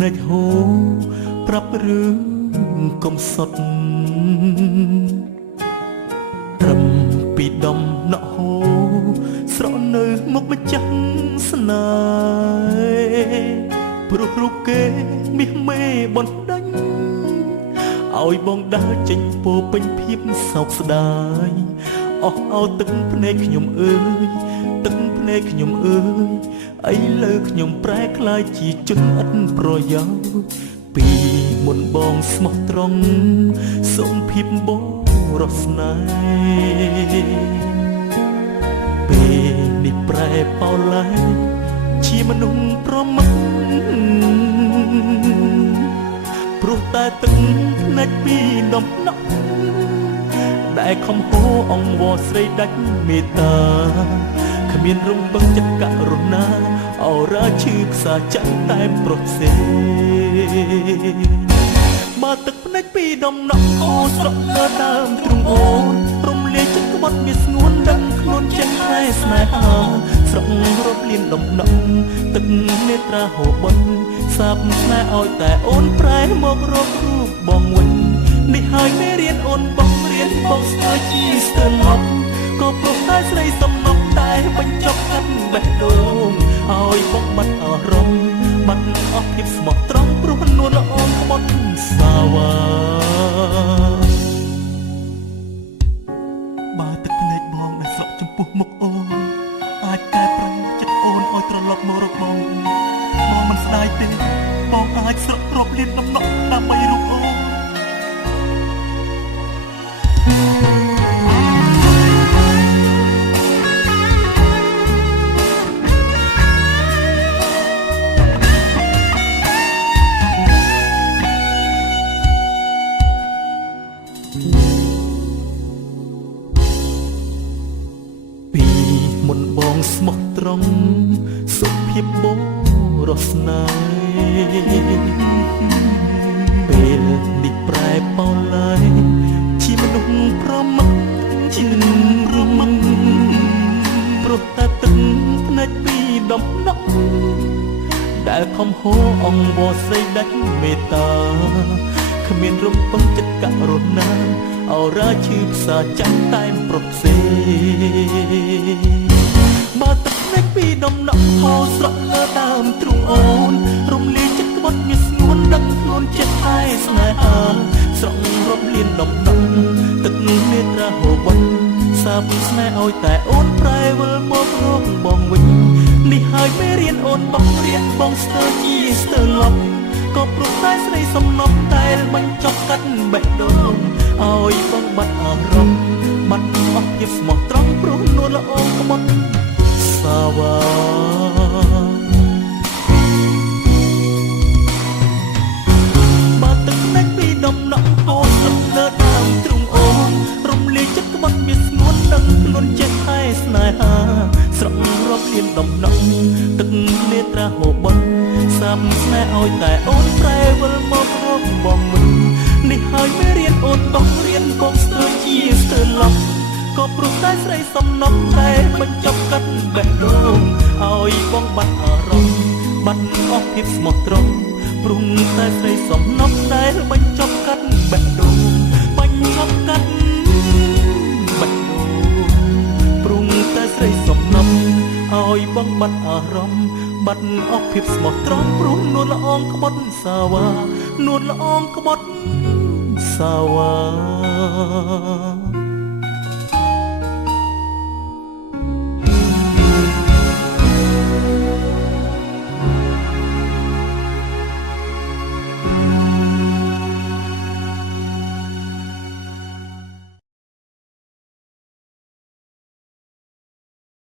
ភ្នែកហូរប្រាប់រឿងកំសត់ត្រឹមពីដំណក់ហូរស្រក់នៅមុខម្ចាស់ស្នេហ៍ព្រោះរូបគេមាសមេបណ្ដាញឲ្យបងដើរចេញពោពេញភាពសោកស្ដាយអស់ឲ្យទឹកភ្នែកខ្ញុំអើយទឹកភ្នែកខ្ញុំអើយអីលើខ្ញុំប្រែក្លាយជាជនឥតប្រយោជន៍ពីមុនបងស្មោះត្រង់សូមភាពបងរស់ស្នេហ៍ពេលនេះប្រែប៉ោឡែជាមនុស្សប្រមាថព្រោះតែទឹកភ្នែកពីដំណក់ដែលខំហូរអង្វរស្រីដាច់មេត្តាគ្មានរំពឹងចិត្តករុណាអរាឈឺខ្សាចាក់តែប្រសេបើទឹកភ្នែកពីដំណក់អូស្រក់លើដើមទ្រូងអូនរំលាយចិត្តក្បត់វាស្ងួនដឹងខ្លួនចេះតែស្នេហាស្រក់រត់លៀនដំណក់ទឹកនេត្រាហូបន់សាបស្នេហ៍ឲ្យតែអូនប្រែមករករូបបងវិញនេះហើយមេរៀនអូនបងរៀនបងស្ទើរជាស្ទើរឡប់ក៏ព្រោះតែស្រីសំណប់តែបញ្ចប់កាត់បេះដូងឲ្យបងបាត់អារម្មណ៍បាត់អស់ភាពស្មោះត្រង់ព្រោះនួនល្អក្បត់សាវ៉ាបើទឹកភ្នែកបងដែលស្រក់ចំពោះមុខអូនអាចកែប្រែចិត្តអូនឲ្យត្រឡប់មករកបងមិនស្ដាយទេបងអាចស្រក់រាប់លានដំណក់ដើម្បីរូបអូនពីមុនបងស្មោះត្រង់សុខភាពបងរស់ស្នេហ៍ពេលនេះប្រែប៉ោឡែជាមនុស្សប្រមាថជារមឹងព្រោះតែទឹកភ្នែកពីដំណក់ដែលខំហូរអង្វរស្រីដាច់មេត្តាគ្មានរំពឹងចិត្តករុណាអរាឈឺផ្សាចាក់តែប្រសេបើទឹកភ្នែកពីដំណក់ហូរស្រក់លើដើមទ្រូងអូនរំលាយចិត្តក្បត់វាស្ងួនដឹងខ្លួនចិត្តតែស្នេហាស្រក់រត់លៀនដំណក់ទឹកនេត្រាហូបន់សាបស្នេហ៍ឲ្យតែអូនប្រែវិលមករកបងវិញនេះហើយមេរៀនអូនបងរៀនបងស្ទើរជាស្ទើរឡប់ក៏ព្រោះតែស្រីសំណប់តែបញ្ចប់កាត់បេះដូងឲ្យបងបាត់អារម្មណ៍បាត់អស់ភាពស្មោះត្រង់ព្រោះនួនល្អក្បត់សាវ៉ាបើទឹកភ្នែកពីដំណក់ហូរស្រក់លើដើមទ្រូងអូនរំលាយចិត្តក្បត់វាស្ងួនដឹងខ្លួនចេះតែស្នេហាស្រក់រាប់លានដំណក់ទឹកនេត្រាហូបន់សាបស្នេហ៍ឲ្យតែអូនប្រែវិលមករកបងវិញនេះហើយមេរៀនអូនបងរៀនបងស្ទើរជាស្ទើរឡប់ក៏ព្រោះតែស្រីសំណប់តែបញ្ចប់កាត់បេះដូងឲ្យបងបាត់អារម្មណ៍បាត់អស់ភាពស្មោះត្រង់ព្រោះតែស្រីសំណប់តែបញ្ចប់កាត់បេះដូងបញ្ចប់កាត់បេះដូងព្រោះតែស្រីសំណប់ឲ្យបងបាត់អារម្មណ៍បាត់អស់ភាពស្មោះត្រង់ព្រោះនួនល្អងក្បត់សាវ៉ានួនល្អងក្បត់សាវ៉ា